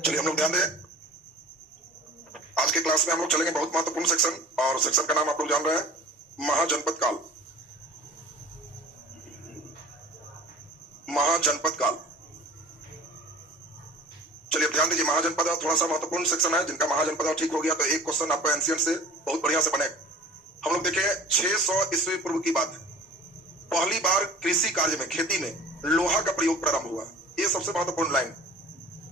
चलिए हम लोग ध्यान दें, आज के क्लास में हम लोग चलेंगे बहुत महत्वपूर्ण सेक्शन, और सेक्शन का नाम आप लोग जान रहे हैं, महाजनपद काल। महाजनपद काल। चलिए ध्यान दीजिए, महाजनपद थोड़ा सा महत्वपूर्ण सेक्शन है। जिनका महाजनपद ठीक हो गया तो एक क्वेश्चन आपका एंशिएंट से बहुत बढ़िया से बनेगा। हम लोग देखें 600 ईस्वी पूर्व की बात, पहली बार कृषि कार्य में, खेती में लोहा का प्रयोग प्रारंभ हुआ। ये सबसे महत्वपूर्ण लाइन।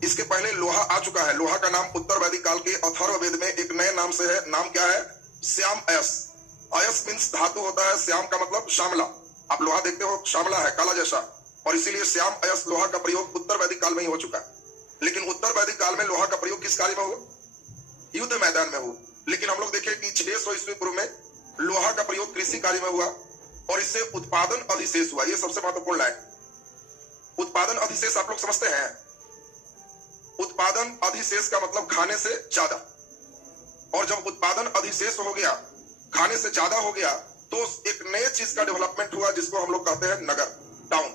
इसके पहले लोहा आ चुका है। लोहा का नाम उत्तर वैदिक काल के अथर्ववेद में एक नए नाम से है। नाम क्या है? श्याम अयस। अयस मीन्स धातु होता है, श्याम का मतलब श्यामला। आप लोहा देखते हो श्यामला है, काला जैसा, और इसीलिए श्याम अयस लोहा का प्रयोग उत्तर वैदिक काल में ही हो चुका है। लेकिन उत्तर वैदिक काल में लोहा का प्रयोग किस कार्य में हो? युद्ध मैदान में हो। लेकिन हम लोग देखें कि 600 ईस्वी पूर्व में लोहा का प्रयोग कृषि कार्य में हुआ और इससे उत्पादन अधिशेष हुआ। यह सबसे महत्वपूर्ण है। उत्पादन अधिशेष आप लोग समझते हैं? उत्पादन अधिशेष का मतलब खाने से ज्यादा, और जब उत्पादन अधिशेष हो गया, खाने से ज्यादा हो गया, तो एक नए चीज का डेवलपमेंट हुआ जिसको हम लोग कहते हैं नगर, टाउन।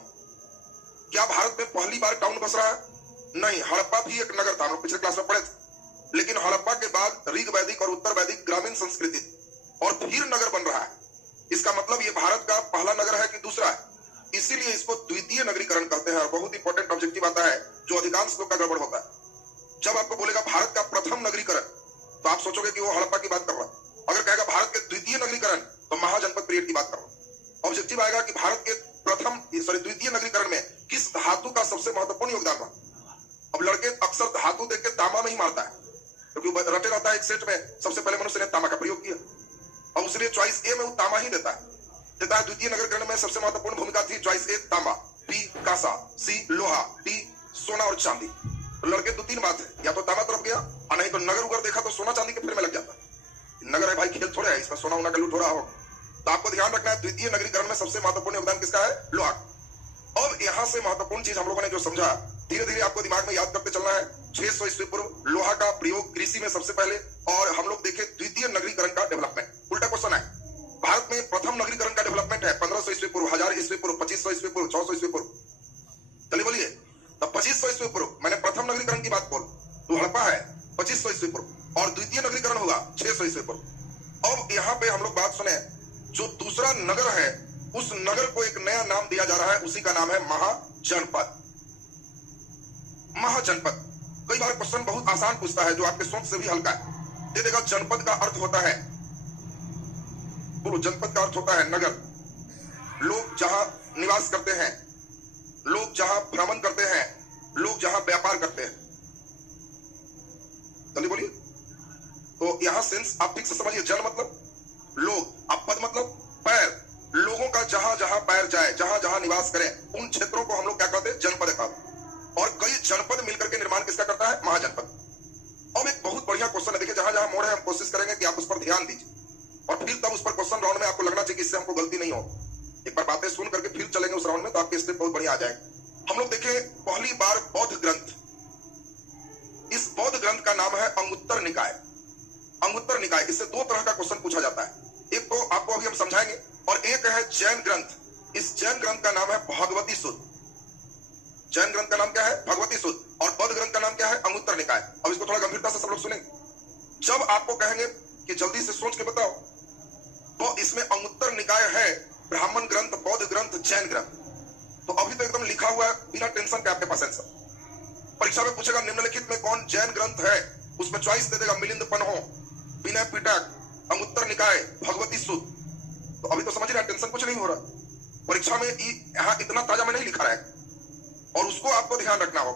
क्या भारत में पहली बार टाउन बस रहा है? नहीं, हड़प्पा भी एक नगर था, हम लोग पिछले क्लास में पढ़े थे। लेकिन हड़प्पा के बाद ऋग वैदिक और उत्तर वैदिक ग्रामीण संस्कृति, और फिर नगर बन रहा है। इसका मतलब ये भारत का पहला नगर है कि दूसरा है? इसीलिए इसको द्वितीय नगरीकरण कहते हैं। बहुत इंपॉर्टेंट ऑब्जेक्टिव आता है जो अधिकांश लोग का गड़बड़ होता है। जब आपको बोलेगा भारत का प्रथम नगरीकरण, तो आप सोचोगे कि वो हड़प्पा की बात कर रहा है। अगर कहेगा भारत के द्वितीय नगरीकरण, तो महाजनपद पीरियड की बात कर रहा है। ऑब्जेक्टिव आएगा कि भारत के द्वितीय नगरीकरण में किस धातु का सबसे महत्वपूर्ण योगदान रहा। अब लड़के अक्सर धातु देख के तांबा में ही मारता है, क्योंकि रटे रहता है एक सेट में। सबसे पहले मनुष्य ने तांबा का प्रयोग किया, और उसलिए चॉइस ए में वो तांबा ही देता है। द्वितीय नगरीकरण में सबसे महत्वपूर्ण भूमिका थी चॉइस ए तांबा, बी कांसा, सी लोहा, डी सोना और चांदी। तो लड़के दो तीन बात है, या तो तांबा तरफ गया, और नहीं तो नगर उगर देखा तो सोना चांदी के फेर में लग जाता। नगर है भाई, खेल थोड़े है, इसमें सोना उना का लूट हो रहा हो। तो आपको ध्यान रखना है, द्वितीय नगरीकरण में सबसे महत्वपूर्ण योगदान किसका है? लोहा। अब यहां से महत्वपूर्ण चीज हम लोगों ने जो समझा, धीरे धीरे आपको दिमाग में याद करते चलना है। 600 ईस्वी पूर्व लोहा का प्रयोग कृषि में सबसे पहले, और हम लोग देखें द्वितीय नगरीकरण का डेवलपमेंट। उल्टा क्वेश्चन है, भारत में प्रथम नगरीकरण का डेवलपमेंट है 1500 ईस्वी पूर्व, 1000 ईस्वी पूर्व, 2500 ईस्वी पूर्व, 600 ईस्वी पूर्व। चलिए बोलिए, तब 2500 ईस्वी पूर्व, मैंने प्रथम नगरीकरण की बात बोल, तो हड़प्पा है 2500 ईस्वी पूर्व, और द्वितीय नगरीकरण होगा 600 ईस्वी पूर्व। अब यहाँ पे हम लोग बात सुने, जो दूसरा नगर है, उस नगर को एक नया नाम दिया जा रहा है, उसी का नाम है महाजनपद। महाजनपद। कई बार क्वेश्चन बहुत आसान पूछता है, जो आपके सोच से भी हल्का है। दे देगा जनपद का अर्थ होता है, बोलो, जनपद का अर्थ होता है नगर। लोग जहां निवास करते हैं, लोग जहां भ्रमण करते हैं, लोग जहां व्यापार करते हैं। जल्दी बोलिए। तो यहां सेंस आप ठीक से समझिए। जन मतलब लोग, अब पद मतलब पैर। लोगों का जहां जहां पैर जाए, जहां जहां निवास करें, उन क्षेत्रों को हम लोग क्या कहते हैं? जनपद कहते हैं। और कई जनपद मिलकर के निर्माण किसका करता है? महाजनपद। अब एक बहुत बढ़िया क्वेश्चन है, देखिए जहां जहां मोड़ है, हम कोशिश करेंगे कि आप उस पर ध्यान दीजिए, और फिर तब उस पर क्वेश्चन राउंड में आपको लगना चाहिए कि इससे हमको गलती नहीं हो। एक बार बातें सुन करके फिर चलेंगे उस राउंड में, तो आपके स्टेप बहुत बढ़िया आ जाएगा। हम लोग देखें पहली बार बौद्ध ग्रंथ। इस बौद्ध ग्रंथ का नाम है अंगुत्तर निकाय। अंगुत्तर निकाय, इससे दो तरह का क्वेश्चन पूछा जाता है। एक तो आपको अभी हम समझाएंगे, और एक है जैन ग्रंथ। इस जैन ग्रंथ का नाम है भगवती सूत्र। जैन ग्रंथ का नाम क्या है? भगवती सूत्र। और बौद्ध ग्रंथ का नाम क्या है? अंगुत्तर निकाय। अब इसको थोड़ा गंभीरता से सब लोग सुनेंगे। जब आपको कहेंगे कि जल्दी से सोच के बताओ, तो इसमें अंगुत्तर निकाय है, ब्राह्मण ग्रंथ, बौद्ध ग्रंथ, जैन ग्रंथ। तो अभी तो एकदम लिखा हुआ है, बिना टेंशन के आपके पास आंसर। परीक्षा में पूछेगा निम्नलिखित में कौन जैन ग्रंथ है, उसमें चॉइस दे देगा मिलिंद पन्हो, विनय पिटक, अंगुत्तर निकाय, भगवती सूत्र। तो अभी तो समझ रहे हैं, टेंशन कुछ नहीं हो रहा। परीक्षा में यहाँ इतना ताजा में नहीं लिखा है, और उसको आपको ध्यान रखना हो।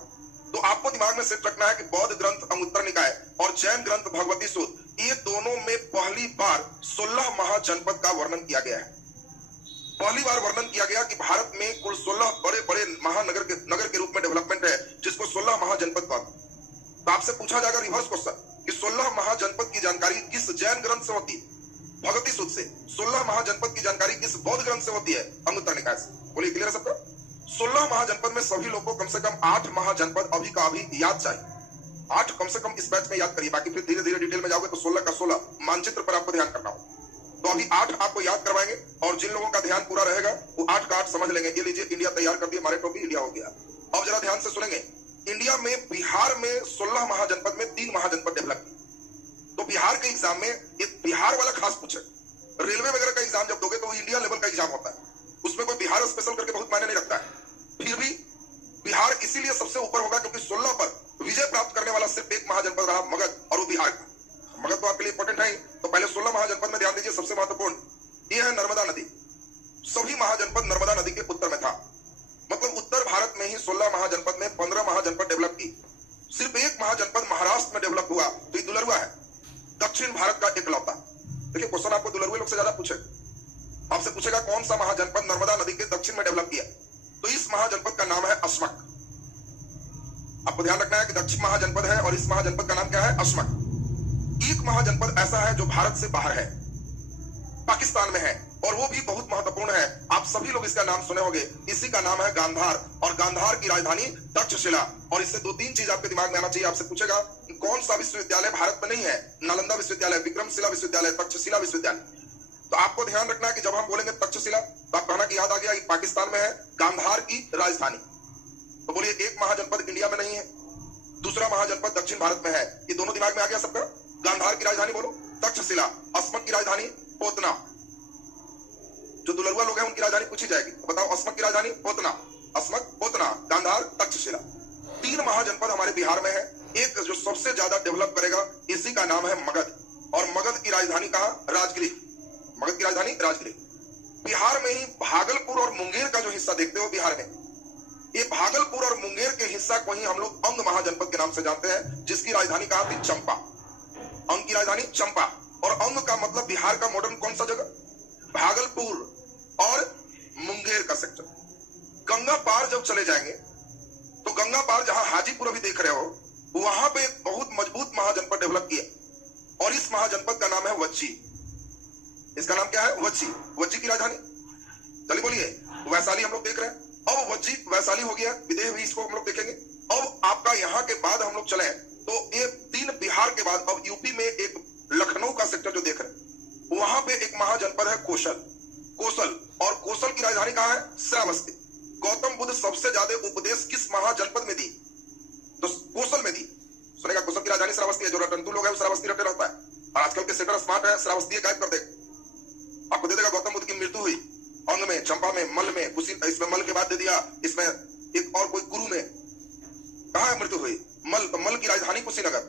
तो आपको दिमाग में सेट रखना है कि बौद्ध ग्रंथ अंगुत्तर निकाय और जैन ग्रंथ भगवती सूत्र, ये दोनों में पहली बार 16 महाजनपद का वर्णन किया गया है। पहली बार वर्णन किया गया कि भारत में कुल 16 बड़े बड़े महानगर के नगर के रूप में डेवलपमेंट है, जिसको 16 महाजनपद कहते हैं। तो आपसे पूछा जाएगा रिवर्स क्वेश्चन कि 16 महाजनपद की जानकारी किस जैन ग्रंथ से होती है? भगवती सूत्र से। 16 महाजनपद की जानकारी किस बौद्ध ग्रंथ से होती है? अंगुत्तर निकाय से। बोलिए, क्लियर है सबका? 16 महाजनपद में सभी लोगों को कम से कम 8 महाजनपद अभी का अभी याद चाहिए। 8 कम से कम इस बैच में याद करिए, बाकी फिर धीरे धीरे डिटेल में जाओगे तो 16 का 16 मानचित्र पर आपको ध्यान करना हो। तो अभी 8 आपको याद करवाएंगे, और जिन लोगों का ध्यान पूरा रहेगा वो 8 का 8 समझ लेंगे। ये लीजिए, इंडिया तैयार कर दिया, हमारे टॉपिक इंडिया हो गया। अब जरा ध्यान से सुनेंगे, इंडिया में बिहार में 16 महाजनपद में 3 महाजनपद डेवलप किए। तो बिहार के एग्जाम में एक बिहार वाला खास पूछे, रेलवे वगैरह का एग्जाम जब दोगे तो वो इंडिया लेवल का एग्जाम होता है, उसमें कोई बिहार स्पेशल करके बहुत मायने नहीं रखता है। फिर भी बिहार इसीलिए सबसे ऊपर होगा क्योंकि 16 पर विजय प्राप्त करने वाला सिर्फ एक महाजनपद रहा, मगध, और वो बिहार का। मगध तो आपके लिए इंपॉर्टेंट है ही। तो पहले 16 महाजनपद में ध्यान दीजिए। सबसे महत्वपूर्ण ये है नर्मदा नदी। सभी महाजनपद नर्मदा नदी के उत्तर में था, मतलब उत्तर भारत में ही 16 महाजनपद में 15 महाजनपद डेवलप की। सिर्फ एक महाजनपद महाराष्ट्र में डेवलप हुआ, तो ये दुलरुआ है, दक्षिण भारत का एकलौता। देखिए क्वेश्चन आपको दुलरुआ लोग से ज्यादा पूछे, आपसे पूछेगा कौन सा महाजनपद नर्मदा नदी के दक्षिण में डेवलप किया, तो इस महाजनपद का नाम है अस्मक। आपको ध्यान रखना है कि दक्षिण महाजनपद है और इस महाजनपद का नाम क्या है, अस्मक। एक महाजनपद ऐसा है जो भारत से बाहर है, पाकिस्तान में है, और वो भी बहुत महत्वपूर्ण है। आप सभी लोग इसका नाम सुने होंगे, इसी का नाम है गांधार, और गांधार की राजधानी तक्षशिला। और इससे 2-3 चीज आपके दिमाग में आना चाहिए। आपसे पूछेगा कौन सा विश्वविद्यालय भारत में नहीं है, नालंदा विश्वविद्यालय, विक्रमशिला विश्वविद्यालय, तक्षशिला विश्वविद्यालय। तो आपको ध्यान रखना है कि जब हम बोलेंगे तक्षशिला तो आप कहना कि याद आ गया पाकिस्तान में है, गांधार की राजधानी। तो बोलिए एक महाजनपद इंडिया में नहीं है, दूसरा महाजनपद दक्षिण भारत में है, ये दोनों दिमाग में आ गया सबका। गांधार की राजधानी बोलो तक्षशिला, अस्मक की राजधानी पोतना। जो दुलरुआ लोग हैं उनकी राजधानी पूछी जाएगी, तो बताओ अस्मक की राजधानी पोतना, अस्मक, पोतना, गांधार, तक्षशिला। 3 महाजनपद हमारे बिहार में है। एक जो सबसे ज्यादा डेवलप करेगा इसी का नाम है मगध, और मगध की राजधानी कहां, राजगीर। मगध की राजधानी राजगीर। बिहार में ही भागलपुर और मुंगेर का जो हिस्सा देखते हो बिहार में, ये भागलपुर और मुंगेर के हिस्सा को ही हम लोग अंग महाजनपद के नाम से जानते हैं, जिसकी राजधानी कहां थी, चंपा। अंग की राजधानी चंपा, और अंग का मतलब बिहार का मॉडर्न कौन सा जगह, भागलपुर और मुंगेर का सेक्टर। गंगा पार जब चले जाएंगे तो गंगा पार जहां हाजीपुर अभी देख रहे हो, वहां पे एक बहुत मजबूत महाजनपद डेवलप किया, और इस महाजनपद का नाम है वज्जी। इसका नाम क्या है, वज्जी। वज्जी की राजधानी, चलिए बोलिए, वैशाली हम लोग देख रहे हैं। अब वज्जी वैशाली हो गया, विदेह भी इसको हम लोग देखेंगे। अब आपका यहाँ के बाद हम लोग चले तो एक 3 बिहार के बाद अब यूपी में एक लखनऊ का सेक्टर जो देख रहे हैं, वहां पे एक महाजनपद है कोशल। कोसल, और कोसल की राजधानी कहां है, श्रावस्ती। गौतम बुद्ध सबसे ज्यादा उपदेश किस महाजनपद में दी, तो कोसल में दी। सुनेगा कोसल की राजधानी श्रावस्ती है, जो रटंतु लोग है वो श्रावस्ती रटे रहता है, और आजकल के सेटर स्मार्ट है, श्रावस्ती गायब कर देगा। आपको दे देगा गौतम बुद्ध की मृत्यु हुई अंग में, चंपा में, मल में, इसमें मल के बाद दे दिया, इसमें एक और कोई कुरु में, कहां है मृत्यु हुई, मल। तो मल की राजधानी कुशीनगर,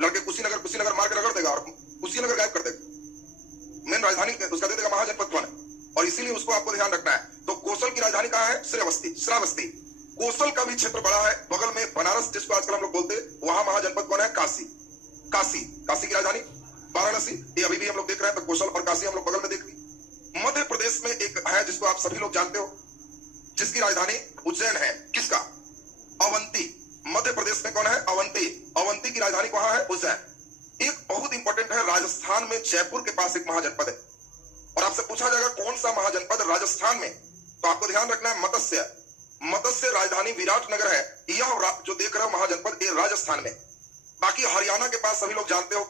लड़के कुशीनगर मार के रगड़ देगा और कुशीनगर गायब कर देगा। मेन राजधानी उसका दे देगा महाजनपद कौन है, और इसीलिए उसको आपको ध्यान रखना है। तो कोसल की राजधानी कहां है, श्रावस्ती। कोसल का भी क्षेत्र बड़ा है, बगल में बनारस जिसको आजकल हम लोग बोलते हैं, वहां महाजनपद कौन है, काशी। काशी की राजधानी वाराणसी, ये अभी भी हम लोग देख रहे हैं। तो कोसल और काशी हम लोग बगल में देख ली। मध्य प्रदेश में एक है जिसको आप सभी लोग जानते हो, जिसकी राजधानी उज्जैन है, किसका, अवंती। मध्य प्रदेश में कौन है, अवंती। अवंती की राजधानी कहां है, उज्जैन। एक बहुत इंपॉर्टेंट है, राजस्थान में जयपुर के पास एक महाजनपद है, और आपसे पूछा जाएगा कौन सा महाजनपद राजस्थान में, तो आपको ध्यान रखना है मत्स्य। मत्स्य राजधानी विराटनगर है, यह जो देख रहे हो महाजनपद ये राजस्थान में। बाकी हरियाणा के पास सभी लोग जानते हो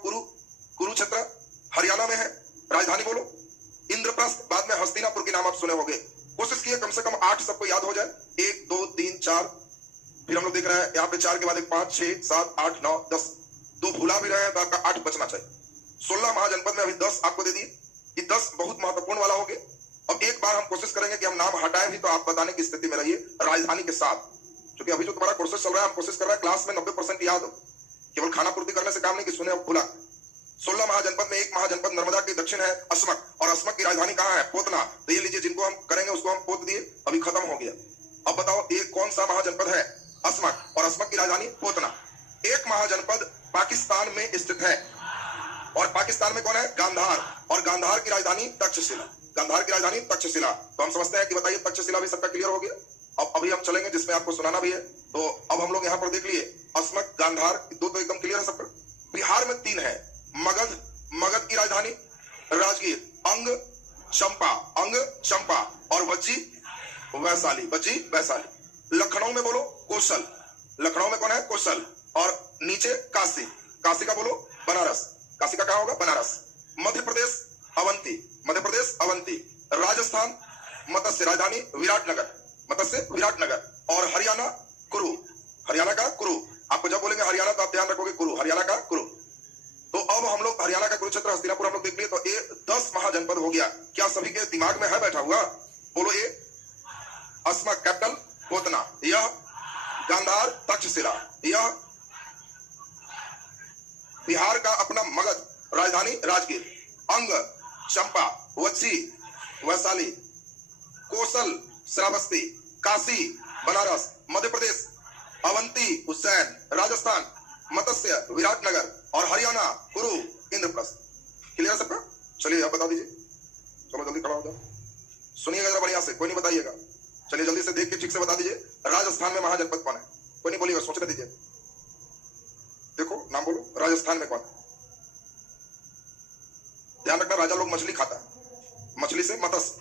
कुरुक्षेत्र हरियाणा में है, राजधानी बोलो इंद्रप्रस्थ। बाद में हस्तिनापुर के नाम आप सुने होंगे। कोशिश किए कम से कम 8 सबको याद हो जाए, 1 2 3 4, फिर हम लोग देख रहे हैं यहाँ पे 4 के बाद 1 5 6 7 8 9 10, 2 भूला भी रहे हैं तो आपका 8 बचना चाहिए। 16 महाजनपद में अभी 10 आपको दे दिए, ये 10 बहुत महत्वपूर्ण वाला हो गया। अब एक बार हम कोशिश करेंगे कि हम नाम हटाएं भी तो आप बताने की स्थिति में रहिए राजधानी के साथ, क्योंकि अभी जो तुम्हारा कोर्सेज चल रहा है हम कोशिश कर रहे हैं क्लास में 90% याद हो, केवल खाना पूर्ति करने से काम नहीं कि सुने अब भूला। 16 महाजनपद में एक महाजनपद नर्मदा के दक्षिण है, अस्मक, और अस्मक की राजधानी कहां है, पोतना। तो ये लीजिए, जिनको हम करेंगे उसको हम पोत दिए, अभी खत्म हो गया। अब बताओ ये कौन सा महाजनपद है, अस्मक, और अस्मक की राजधानी पोतना। एक महाजनपद पाकिस्तान में स्थित है, और पाकिस्तान में कौन है, गांधार, और गांधार की राजधानी तक्षशिला। गांधार की राजधानी तक्षशिला। तो हम समझते हैं कि बताइए तक्षशिला भी सबका क्लियर हो गया। अब अभी हम चलेंगे जिसमें आपको सुनाना भी है। तो अब हम लोग यहाँ पर देख लिए अस्मक, गांधार, 2 तो एकदम क्लियर है सबका। बिहार में 3 है, मगध, मगध की राजधानी राजगीर, अंग चंपा, और वज्जी वैशाली, वज्जी वैशाली। लखनऊ में बोलो कोशल, लखनऊ में कौन है, कोशल, और नीचे काशी, काशी का बोलो बनारस, काशी का कहां होगा, बनारस। मध्य प्रदेश अवंती, राजस्थान मत्स्य राजधानी विराटनगर, और हरियाणा कुरु, हरियाणा का कुरु। आपको जब बोलेंगे हरियाणा तो आप ध्यान रखोगे कुरु, हरियाणा का कुरु। तो अब हम लोग हरियाणा का कुरुक्षेत्र हस्तिनापुर हम लोग देख लिए, तो ये 10 महाजनपद हो गया। क्या सभी के दिमाग में है बैठा हुआ? बोलो। ये असमा कैपिटल कोतना, यह गांधार तक्षशिला, यह बिहार का अपना मगध, राजधानी राजगीर, अंग चंपा, वच्छी वैशाली, कोसल श्रावस्ती, काशी बनारस, मध्य प्रदेश अवंती उज्जैन, राजस्थान मत्स्य विराटनगर और हरियाणा कुरु इंद्रप्रस्थ। क्लियर सबका? चलिए आप बता दीजिए, चलो जल्दी खड़ा हो जाओ, सुनिएगा जरा बढ़िया से, कोई नहीं बताइएगा। चलिए जल्दी से देख के ठीक से बता दीजिए, राजस्थान में महाजनपद कौन है? कोई नहीं बोलिएगा, सोचने दीजिए। देखो नाम बोलो, राजस्थान में कौन है? ध्यान रखना, राजा लोग मछली खाता है, मछली से मत्स्य,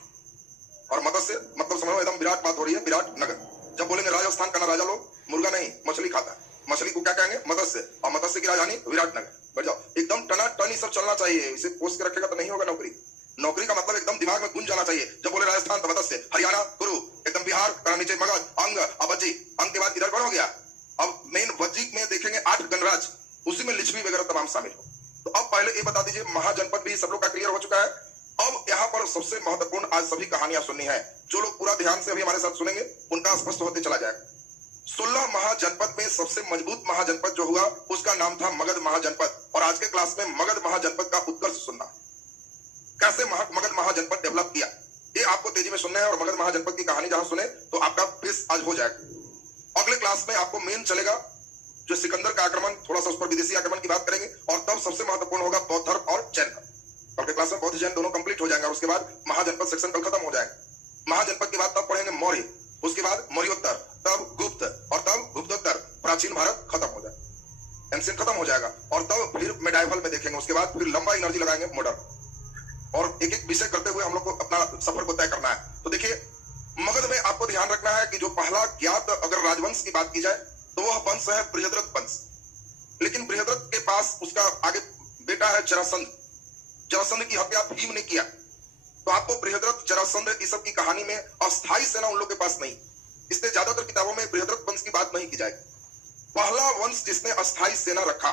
और मत्स्य मतलब समझो एकदम विराट बात हो रही है, विराट नगर। जब बोलेंगे राजस्थान का ना राजा लोग मुर्गा नहीं मछली खाता है, मछली को क्या कहेंगे? मत्स्य, और मत्स्य की राजधानी विराटनगर। बैठ जाओ, एकदम टना टनी सब चलना चाहिए, इसे पोस्ट के रखेगा तो नहीं होगा नौकरी। नौकरी का मतलब एकदम दिमाग में गुंज जाना चाहिए। जब बोले राजस्थान तो मत्स्य, हरियाणा कुरु, एकदम बिहार नीचे मगध, अंग अवज्जी, अंग के बाद इधर कौन हो गया? अब मेन वज्जी में देखेंगे 8 गणराज, उसी में लिच्छवी वगैरह तमाम शामिल हो। तो अब पहले ये बता दीजिए, महाजनपद भी सब लोग का क्लियर हो चुका है। अब यहाँ पर सबसे महत्वपूर्ण आज सभी कहानियां सुननी है। जो लोग पूरा ध्यान से अभी हमारे साथ सुनेंगे उनका स्पष्ट होते चला जाएगा। 16 महाजनपद में सबसे मजबूत महाजनपद जो हुआ उसका नाम था मगध महाजनपद। और आज के क्लास में मगध महाजनपद का उत्कर्ष सुनना, कैसे मगध महाजनपद डेवलप किया, ये आपको तेजी में सुनना है। और मगध महाजनपद की कहानी जहां सुने तो आपका फेस आज हो जाएगा। अगले क्लास में आपको मेन चलेगा जो सिकंदर का आक्रमण, थोड़ा सा उस पर विदेशी आक्रमण की बात करेंगे, और तब सबसे महत्वपूर्ण होगा बौद्ध धर्म और जैन धर्म। कल के क्लास में बौद्ध जैन दोनों कंप्लीट हो जाएंगे, और उसके बाद महाजनपद सेक्शन कल खत्म हो जाएगा। महाजनपद के बाद तब पढ़ेंगे मौर्य, उसके बाद मौर्योत्तर, तब गुप्त, और तब गुप्तोत्तर, प्राचीन भारत खत्म हो जाए, एंशिएंट खत्म हो जाएगा, और तब फिर मेडाइवल में देखेंगे। उसके बाद फिर लंबा एनर्जी लगाएंगे मॉडर्न, और एक एक विषय करते हुए हम लोग को अपना सफर को तय करना है। तो देखिए, मगध में आपको ध्यान रखना है कि जो पहला ज्ञात अगर राजवंश की बात की जाए तो वह वंश है बृहद्रथ वंश। लेकिन बृहद्रथ के पास उसका आगे बेटा है जरासंध। जरासंध की हत्या भीम ने किया। तो आपको बृहद्रथ, जरासंध इस सब की कहानी में अस्थायी सेना उन लोग के पास नहीं, इसलिए ज्यादातर किताबों में बृहद्रथ वंश की बात नहीं की जाएगी। पहला वंश जिसने अस्थायी सेना रखा,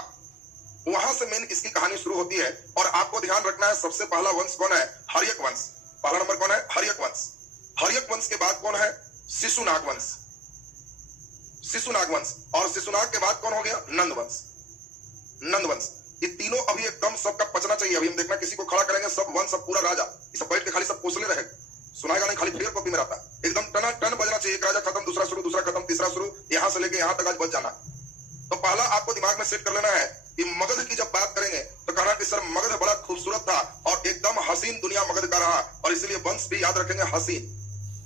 वहां से मेन इसकी कहानी शुरू होती है। और आपको ध्यान रखना है, सबसे पहला वंश कौन है? हर्यक वंश। पहला नंबर कौन है? हर्यक वंश। हर्यक वंश के बाद कौन है? शिशुनाग वंश। शिशुनाग वंश, और शिशुनाग के बाद कौन हो गया? नंद वंश। नंद वंश। ये तीनों अभी एकदम सबका पचना चाहिए। अभी हम देखना किसी को खड़ा करेंगे, सब वंश, सब पूरा राजा, ये सब बैठ के खाली सब पोसले रहेगा, सुनाएगा नहीं, खाली फेयर कॉपी में रहता है। एकदम टना टन बजना चाहिए, एक राजा खत्म, दूसरा शुरू, दूसरा खत्म, तीसरा शुरू, यहां से लेके यहां तक आज बच जाना। तो पहला आपको दिमाग में सेट कर लेना है कि मगध की जब बात करेंगे तो कहना कि सर मगध बड़ा खूबसूरत था और एकदम हसीन दुनिया मगध का रहा, और इसलिए वंश भी याद रखेंगे हसीन।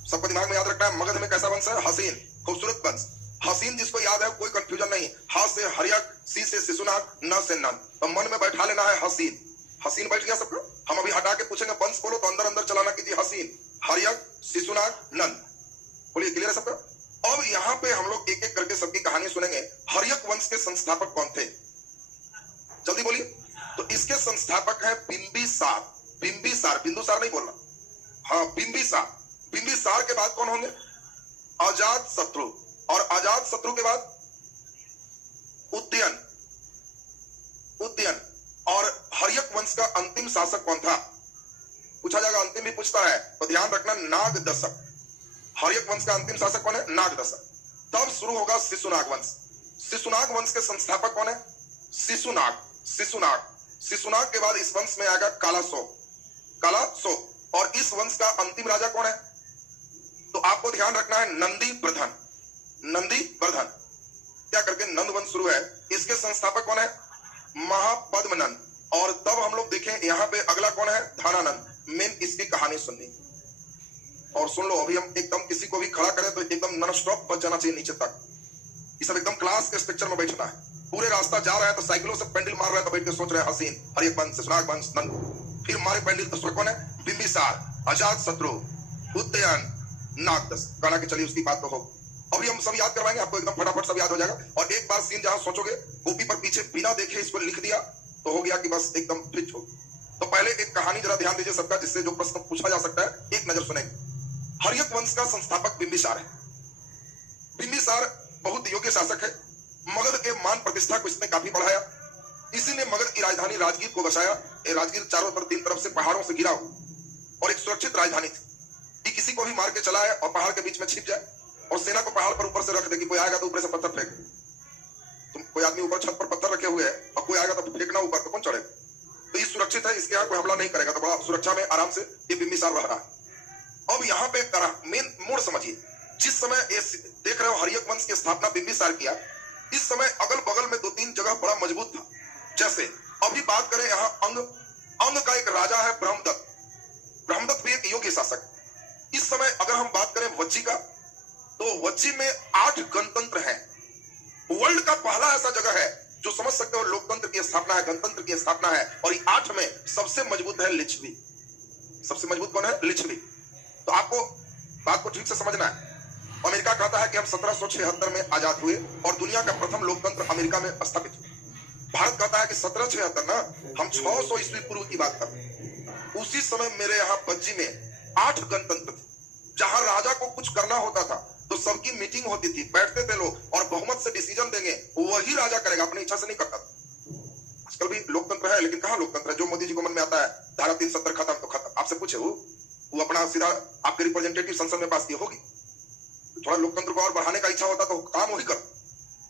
सबको दिमाग में याद रखना है, मगध में कैसा वंश है? हसीन, खूबसूरत वंश। हसीन जिसको याद है कोई कंफ्यूजन नहीं, हा से हर्यक, सी से शिशुनाग, न से नंद, तो मन में बैठा लेना है हसीन। हसीन बैठ गया सबको? हम अभी हटा के पूछेंगे वंश बोलो तो अंदर अंदर चलाना कीजिए, हसीन, हर्यक, शिशुनाग, नंद। बोलिए क्लियर है सबका? अब यहाँ पे हम लोग एक एक करके सबकी कहानी सुनेंगे। हर्यक वंश के संस्थापक कौन थे? जल्दी बोलिए। तो इसके संस्थापक है बिंबिसार। बिंबिसार, बिंदुसार नहीं बोलना, हाँ बिंबिसार। बिंबिसार के बाद कौन होंगे? अजात शत्रु, और अजात शत्रु के बाद उदयन। उदयन। और हर्यक वंश का अंतिम शासक कौन था? पूछा जाएगा, अंतिम भी पूछता है, तो ध्यान रखना, नागदशक। हर्यक वंश का अंतिम शासक कौन है? नागदशक। तब शुरू होगा शिशुनाग वंश। शिशुनाग वंश के संस्थापक कौन है? शिशुनाग। शिशुनाग। शिशुनाग के बाद इस वंश में आएगा कालाशोक। कालाशोक। और इस वंश का अंतिम राजा कौन है? तो आपको ध्यान रखना है, नंदी वर्धन। नंदी वर्धन क्या करके नंद वंश शुरू है। इसके संस्थापक कौन है? महापद्मनंद। और तब हम लोग देखें यहाँ पे अगला कौन है? धनानंद। मेन इसकी कहानी सुननी और सुन लो। अभी हम एकदम किसी को भी खड़ा करें तो एकदम नॉन स्टॉप बच जाना चाहिए नीचे तक। ये सब एकदम क्लास के स्ट्रक्चर में बैठना है। पूरे रास्ता जा रहा है तो साइकिलों से पेंडल मार रहा है तो बैठ के सोच रहे हैं हसीन, हर्यक वंश, शिशुनाग वंश, नंद। फिर मारे पेंडल तो कौन है? बिंबिसार, अजात शत्रु, उदयन, नागदश। गाना के चलिए उसकी बात तो हो। अभी हम सब याद करवाएंगे आपको, एकदम फटाफट सब याद हो जाएगा। और एक बार सीन जहां सोचोगे, कॉपी पर पीछे बिना देखे इसको लिख दिया तो हो गया कि बस एकदम फिट हो। तो पहले एक कहानी जरा ध्यान दीजिए सबका, जिससे जो प्रश्न पूछा जा सकता है एक नजर सुनेंगे। हर्यक वंश का संस्थापक बिंबिसार है। बिंबिसार बहुत योग्य शासक है। मगध के मान प्रतिष्ठा को इसने काफी बढ़ाया। इसी ने मगध की राजधानी राजगीर को बसाया। राजगीर चारों तरफ तीन तरफ से पहाड़ों से घिरा और एक सुरक्षित राजधानी थी कि किसी को भी मार के चलाए और पहाड़ के बीच में छिप जाए और सेना को पहाड़ पर ऊपर से रख दे कि कोई आएगा तो ऊपर से पत्थर फेंक। तुम कोई आदमी ऊपर छत पर पत्थर रखे हुए है और कोई आएगा तो फेंकना ऊपर, तो कौन चढ़ेगा? तो ये सुरक्षित है, इसके यहाँ कोई हमला नहीं करेगा, तो बड़ा सुरक्षा में आराम से ये बिंबिसार रह रहा है। अब यहाँ पे मेन मोड़ समझिए, जिस समय ये देख रहे हो हर्यक वंश की स्थापना बिंबिसार किया, इस समय अगल बगल में 2-3 जगह बड़ा मजबूत था। जैसे अभी बात करें यहाँ अंग का एक राजा है ब्रह्मदत्त। ब्रह्मदत्त भी एक योग्य शासक। इस समय अगर हम बात करें वज्जी का, तो वज्जी में 8 गणतंत्र हैं। वर्ल्ड का पहला ऐसा जगह है जो समझ सकते हो लोकतंत्र की स्थापना है, गणतंत्र की स्थापना है, और 8 में सबसे मजबूत है लिच्छवी। सबसे मजबूत कौन है? लिच्छवी। तो आपको बात को ठीक से समझना है। अमेरिका कहता है कि हम 1776 में आजाद हुए और दुनिया का प्रथम लोकतंत्र अमेरिका में स्थापित हुआ। भारत कहता है कि 1776 ना, हम 600 ईस्वी पूर्व की बात कर रहे हैं। उसी समय मेरे यहाँ पज्जी में 8 गणतंत्र थे, जहां राजा को कुछ करना होता था तो सबकी मीटिंग होती थी, बैठते थे लोग और बहुमत से डिसीजन देंगे, वही राजा करेगा, अपनी इच्छा से नहीं करता। आजकल भी लोकतंत्र है, लेकिन कहां लोकतंत्र है? जो मोदी जी को मन में आता है, धारा 370 खत्म तो खत्म। आपसे पूछे वो अपना सीधा आपके रिप्रेजेंटेटिव संसद में पास की होगी। थोड़ा लोकतंत्र को और बढ़ाने का इच्छा होता तो काम वही कर।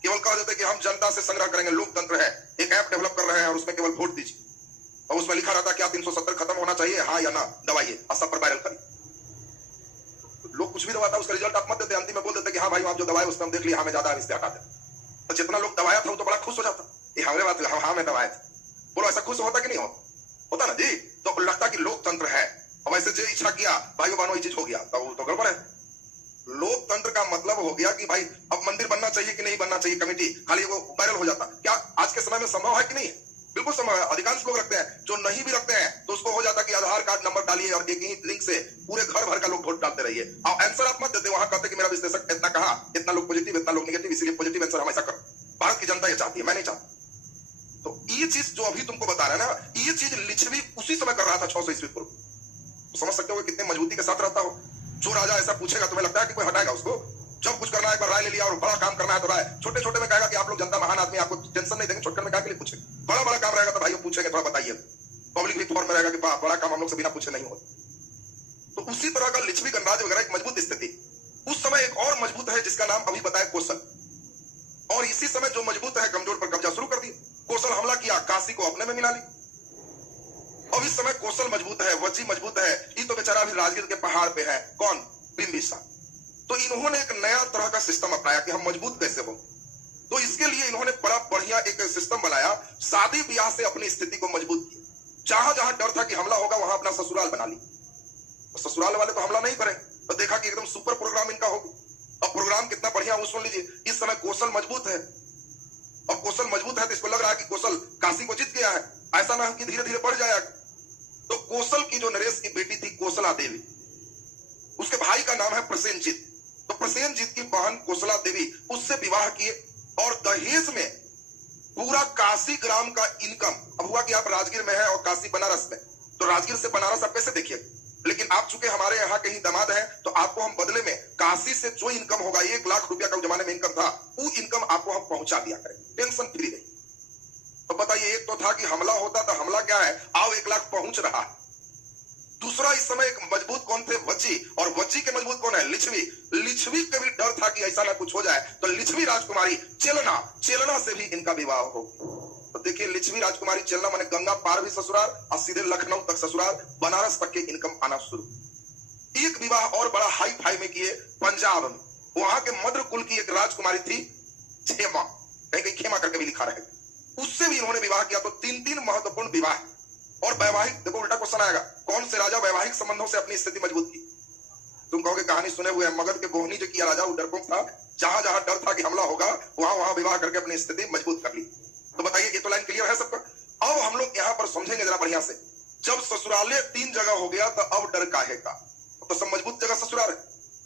केवल कह देते कि हम जनता से संग्रह करेंगे, लोकतंत्र है, एक ऐप डेवलप कर रहे हैं और उसमें केवल वोट दीजिए, और उसमें लिखा रहता क्या 370 खत्म होना चाहिए, हाँ या ना, दबाइए और सब पर वायरल करिए। लोग कुछ भी दबाता, उसका रिजल्ट आप मत देते, अंतिम में बोल देते कि हाँ भाई आप जो दबाए उसमें हम देख लिया, हमें ज्यादा इससे हटा देते। तो जितना लोग दबाया था वो तो बड़ा खुश हो जाता, ये हमारे बात हाँ मैं दबाया था। बोलो ऐसा खुश होता कि नहीं होता ना जी? तो लगता कि लोकतंत्र है, और वैसे जो इच्छा किया भाइयों बहनों ये चीज हो गया, तो गड़बड़ है। लोकतंत्र का मतलब हो गया कि भाई अब मंदिर बनना चाहिए कि नहीं बनना चाहिए, कमेटी खाली वो वायरल हो जाता। क्या आज के समय में संभव है कि नहीं? बिल्कुल संभव है। अधिकांश लोग रखते हैं, जो नहीं भी रखते हैं तो उसको हो जाता कि आधार कार्ड नंबर डालिए और एक ही लिंक से पूरे घर भर का लोग वोट डालते रहिए। और आंसर आप मत देते, वहां कहते कि मेरा विश्लेषक इतना कहा, इतना लोग पॉजिटिव, इतना लोग नेगेटिव, इसलिए पॉजिटिव आंसर हम ऐसा करो। भारत की जनता ये चाहती है, मैं नहीं चाहता। तो ये चीज जो अभी तुमको बता रहे हैं ना, ये चीज लिच्छवी उसी समय कर रहा था 600 ईस्वी पूर्व। तो समझ सकते हो कितने मजबूती के साथ रहता हो। जो राजा ऐसा पूछेगा, तुम्हें लगता है कि कोई हटाएगा उसको? जब कुछ करना है, एक बार राय ले लिया और बड़ा काम करना है तो राय छोटे छोटे में कहेगा कि आप लोग जनता महान आदमी, आपको टेंशन नहीं देंगे, छोटे में क्या के लिए पूछेंगे? बड़ा बड़ा काम रहेगा तो भाइयों पूछेंगे, थोड़ा बताइए। पब्लिक भी फॉर्म में रहेगा कि बड़ा काम हम लोग से बिना पूछे नहीं होता। तो उसी तरह का लिच्छवी गणराज्य वगैरह एक मजबूत स्थिति। उस समय एक और मजबूत है जिसका नाम अभी बताया कौशल, और इसी समय जो मजबूत है कमजोर पर कब्जा शुरू कर दिया। कौशल हमला किया, काशी को अपने में मिला ली। अब इस समय कौशल मजबूत है, वज्जी मजबूत है, ये तो बेचारा अभी राजगीर के पहाड़ पे है। कौन? बिंबिसार। तो इन्होंने एक नया तरह का सिस्टम अपनाया कि हम मजबूत कैसे हो। तो इसके लिए इन्होंने बड़ा बढ़िया एक सिस्टम बनाया, शादी ब्याह से अपनी स्थिति को मजबूत किया। जहां जहां डर था कि हमला होगा, वहां अपना ससुराल बना ली। तो ससुराल वाले तो हमला नहीं करेंगे, तो देखा कि एकदम सुपर प्रोग्राम इनका होगा। अब प्रोग्राम कितना बढ़िया वो सुन लीजिए। इस समय कौशल मजबूत है, और कौशल मजबूत है तो इसको लग रहा है कि कौशल काशी को जीत गया है। ऐसा ना कि धीरे धीरे बढ़ जाएगा। तो कौशल की जो नरेश की बेटी थी कौशला देवी, उसके भाई का नाम है प्रसेनजीत। तो प्रसेनजीत की बहन कौशला देवी उससे विवाह किए, और दहेज में पूरा काशी ग्राम का इनकम। अब हुआ कि आप राजगीर में है और काशी बनारस में, तो राजगीर से बनारस आप कैसे देखिए, लेकिन आप चूंकि हमारे यहाँ के ही दामाद हैं, तो आपको हम बदले में काशी से जो इनकम होगा, 1 लाख रुपया का जमाने में इनकम था, वो इनकम आपको हम पहुंचा दिया करेंगे, टेंशन फ्री रही। तो बताइए, एक तो था कि हमला होता था, हमला क्या है, आओ 1 लाख पहुंच रहा है। दूसरा, इस समय एक मजबूत कौन थे? वज्जी। और वज्जी के मजबूत कौन है? लिच्छवी। लिच्छवी का भी डर था कि ऐसा ना कुछ हो जाए, तो लिच्छवी राजकुमारी चेलना से भी इनका विवाह हो। तो देखिए, लिच्छवी राजकुमारी चेलना माने गंगा पार भी ससुराल और सीधे लखनऊ तक ससुराल, बनारस तक के इनकम आना शुरू। एक विवाह और बड़ा हाई फाई में किए पंजाब में। वहां के मद्र कुल की एक राजकुमारी थी खेमा, कहीं खेमा करके भी लिखा रहेगा, उससे भी इन्होंने विवाह किया। तो 3 महत्वपूर्ण विवाह। और वैवाहिक, देखो उल्टा क्वेश्चन आएगा, कौन से राजा वैवाहिक संबंधों से अपनी स्थिति मजबूत की? तुम कहोगे कहानी सुने हुए हैं, मगध के गोहनी जो किया राजा वो डरपोक था, जहां जहां डर था कि हमला होगा, वहां वहां विवाह करके अपनी स्थिति मजबूत कर ली। तो बताइए, ये तो लाइन क्लियर है सबका? अब हम लोग यहाँ पर समझेंगे जरा बढ़िया से। जब ससुराले 3 जगह हो गया, तो अब डर काहे का? तो सब मजबूत जगह ससुराल है।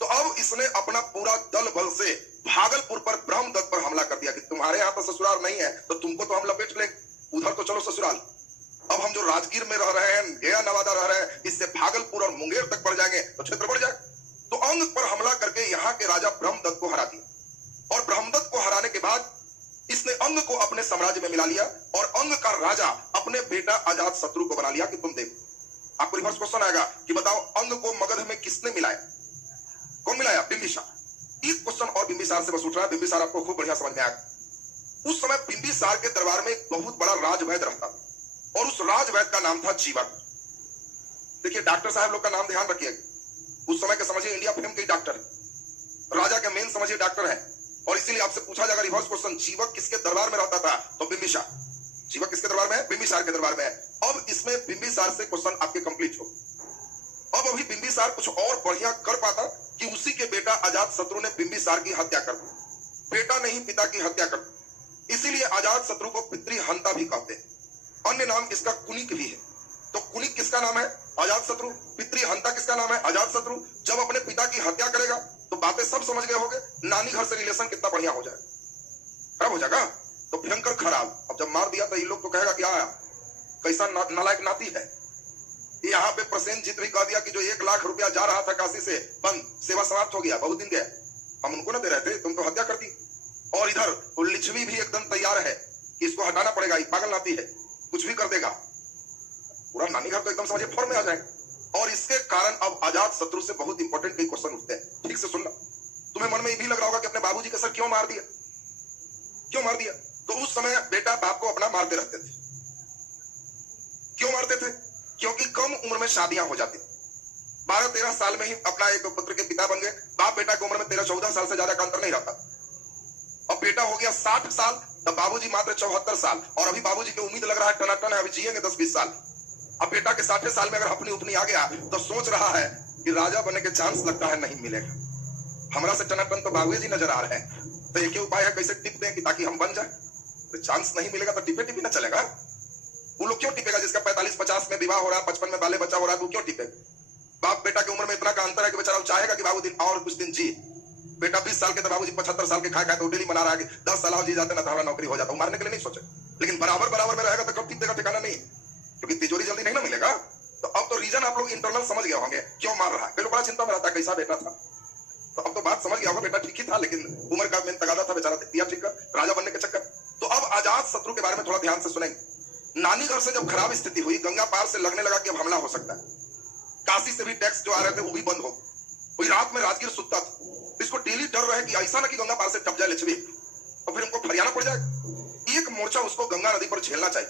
तो अब इसने अपना पूरा दल बल से भागलपुर पर ब्रह्मदत्त पर हमला कर दिया कि तुम्हारे यहाँ तो ससुराल नहीं है, तो तुमको तो हम लपेट लेंगे, उधर तो चलो ससुराल। अब हम जो राजगीर में रह रहे हैं, गया नवादा रह रहे हैं, इससे भागलपुर और मुंगेर तक बढ़ जाएंगे तो क्षेत्र बढ़ जाए। तो अंग पर हमला करके यहाँ के राजा ब्रह्मदत्त को हरा दिया। और ब्रह्मदत्त को हराने के बाद इसने अंग को अपने साम्राज्य में मिला लिया और अंग का राजा अपने बेटा अजात शत्रु को बना लिया कि तुम देखो। आपको रिवर्स क्वेश्चन आएगा कि बताओ अंग को मगध में किसने मिलाया? कौन मिलाया? बिंबिसार। एक क्वेश्चन और बिंबिसार से बस उठ रहा है, बिंबिसार आपको खूब बढ़िया समझ में आएगा। उस समय बिंबिसार के दरबार में एक बहुत बड़ा राजवैद्य रहता था और उस राजवैद्य का नाम था जीवक। देखिए डॉक्टर साहब लोग का नाम ध्यान रखिएगा। उस समय के समझिए इंडिया फिल्म के डॉक्टर, राजा के मेन समझिए डॉक्टर है। और इसीलिए आपसे पूछा जाएगा रिवर्स क्वेश्चन, जीवक किसके दरबार में रहता था? तो बिंबिसार। जीवक किसके दरबार में है? बिंबिसार के दरबार में है। अब इसमें बिंबिसार से क्वेश्चन आपके कंप्लीट हो। अब अभी बिंबिसार कुछ और बढ़िया कर पाता कि उसी के बेटा अजात शत्रु ने बिंबिसार की हत्या कर दी। बेटा नहीं पिता की हत्या कर दी। इसीलिए अजात शत्रु को पितृहंता भी कहते हैं। अन्य नाम इसका कुनिक भी है। तो कुनिक किसका नाम है? अजात शत्रु। पितृहंता किसका नाम है? अजात शत्रु। जब अपने पिता की हत्या करेगा तो बातें सब समझ गए होंगे। नानी घर से रिलेशन कितना बढ़िया हो जाएगा, खराब हो जाएगा तो भयंकर खराब। अब जब मार दिया तो ये लोग तो कहेगा क्या कैसा नालायक नाती है। यहाँ पे प्रसेनजीत भी कह दिया कि जो 1 लाख रुपया जा रहा था काशी से बंद, सेवा समाप्त हो गया, बहुत दिन गया, हम उनको ना दे रहे थे, तुम तो हत्या कर दी। और इधर लिच्छवी भी एकदम तैयार है कि इसको हटाना पड़ेगा, पागल नाती है, कुछ भी कर देगा। पूरा नानी घर तो एकदम समझिए फॉर्म में आ जाएगा। और इसके कारण अब अजात शत्रु से बहुत इंपॉर्टेंट कई क्वेश्चन उठते हैं। ठीक से सुनना। तुम्हें मन में ये भी लग रहा होगा कि अपने बाबूजी का सर क्यों मार दिया, क्यों मार दिया? तो उस समय बेटा बाप को अपना मारते रहते थे। क्यों मारते थे? क्योंकि कम उम्र में शादियां हो जाती। 12-13 साल में ही अपना एक पुत्र के पिता बन गए। बाप बेटा की उम्र में 13-14 साल से ज्यादा का अंतर नहीं रहता। अब बेटा हो गया 60 साल, तब बाबूजी मात्र 74 साल। और अभी बाबूजी की उम्मीद लग रहा है टनाटन है, अभी जिएंगे 10-20 साल। अब बेटा के 60 साल में अगर अपनी उपनी आ गया तो सोच रहा है कि राजा बनने के चांस लगता है नहीं मिलेगा। हमरा से टनाटन तो बाबूजी नजर आ रहे हैं। तो एक ही उपाय है, कैसे टिप दें कि ताकि हम बन जाए। तो चांस नहीं मिलेगा तो टिपे टिपी ना चलेगा। वो लोग क्यों टिपेगा जिसका 45-50 में विवाह हो रहा है, 55 में बाले बच्चा हो रहा है, वो क्यों टिपेगा? बाप बेटा की उम्र में इतना का अंतर है कि बेचारा चाहेगा कि बाबू दिन और कुछ दिन जी। बेटा 20 साल के तो बाबूजी 75 साल के खाए तो डेली मना रहा है कि 10 साल जी जाते ना तो हमारा नौकरी हो जाता। मारने के लिए नहीं सोचे, लेकिन बराबर में रहेगा तो कब टिप देगा ठिकाना नहीं, क्योंकि तिजोरी जल्दी नहीं ना मिलेगा। तो अब तो रीजन आप लोग इंटरनल समझ गए होंगे क्यों मार रहा है। पहले बड़ा चिंता में रहता कैसा बेटा था, तो अब तो बात समझ गया होगा। बेटा ठीक ही था लेकिन उम्र का मेन तगादा था, बेचारा दिया ठीक कर राजा बनने के चक्कर। तो अब अजात शत्रु के बारे में थोड़ा ध्यान से सुनेंगे। नानी घर से जब खराब स्थिति हुई, गंगा पार से लगने लगा कि अब हमला हो सकता है। काशी से भी टैक्स जो आ रहे थे वो भी बंद हो। वही रात में राजगीर सुतता था, इसको डेली डर रहे कि ऐसा ना कि गंगा पार से टप जाए लिच्छवी और फिर हमको फरियाना पड़ जाए। एक मोर्चा उसको गंगा नदी पर झेलना चाहिए।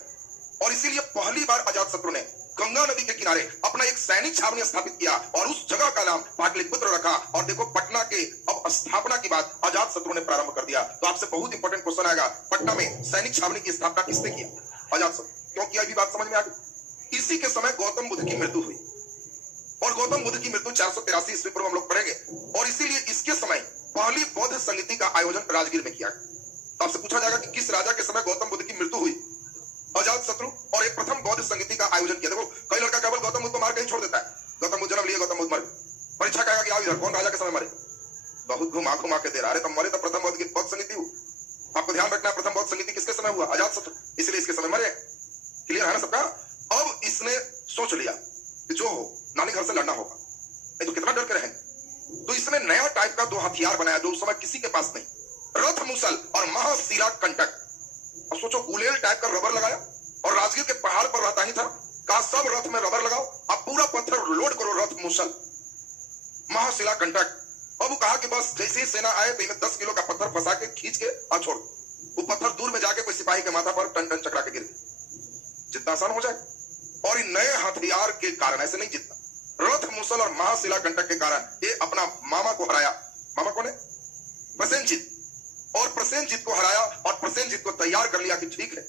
और इसीलिए पहली बार अजात शत्रु ने गंगा नदी के किनारे अपना एक सैनिक छावनी स्थापित किया और उस जगह का नाम पाटलिपुत्र रखा। और देखो पटना के अब स्थापना की बात अजात शत्रु ने प्रारंभ कर दिया। तो आपसे बहुत इंपॉर्टेंट क्वेश्चन आएगा, पटना में सैनिक छावनी की स्थापना किसने किया? अजात शत्रु। क्यों किया भी बात समझ में आ गई। इसी के समय गौतम बुद्ध की मृत्यु हुई और गौतम बुद्ध की मृत्यु 483 ईस्वी पूर्व हम लोग पढ़ेंगे। और इसीलिए इसके समय पहली बौद्ध संगीति का आयोजन राजगीर में किया। तो आपसे पूछा जाएगा कि किस राजा के समय गौतम बुद्ध की मृत्यु हुई? अजात शत्रु। और एक प्रथम बौद्ध संगीति का आयोजन किया। देखो कई लड़का केवल गौतम बुद्ध को मार के ही छोड़ देता है। गौतम बुद्ध जन्म लिए, गौतम बुद्ध मर गए, परीक्षा कहेगा कि आओ इधर कौन राजा के समय मरे? बहुत घुमा के दे रहा है। तो मरे तो प्रथम बौद्ध की बौद्ध संगीति हुई। आपको ध्यान रखना प्रथम बौद्ध संगीति किसके समय हुआ? अजात शत्रु। इसलिए इसके समय मरे। क्लियर है ना सबका? अब इसने सोच लिया कि जो हो नानी घर से लड़ना होगा, नहीं तो कितना डर के रहेंगे। तो इसने नया टाइप का 2 हथियार बनाया जो उस समय किसी के पास नहीं, रथ मुसल और महाशिला कंटक। अब सोचो गुलेल टाइप का रबर लगाया और राजगीर के पहाड़ पर रहता ही था, कहा सब रथ में रबर लगाओ, अब पूरा पत्थर लोड करो, रथ मुसल महाशिला कंटक। अब वो कहा कि बस जैसे ही सेना आए तो इन्हें 10 किलो का पत्थर फंसा के खींच के आ छोड़। वो पत्थर दूर में जाके कोई सिपाही के माथा पर टन टन चकरा के गिर गया। जितना आसान हो जाए। और इन नए हथियार के कारण ऐसे नहीं जितना, रथ मुसल और महाशिला कंटक के कारण ये अपना मामा को हराया। मामा कौन है? प्रसेनजीत। और प्रसेनजीत को हराया और प्रसेनजीत को तैयार कर लिया कि ठीक है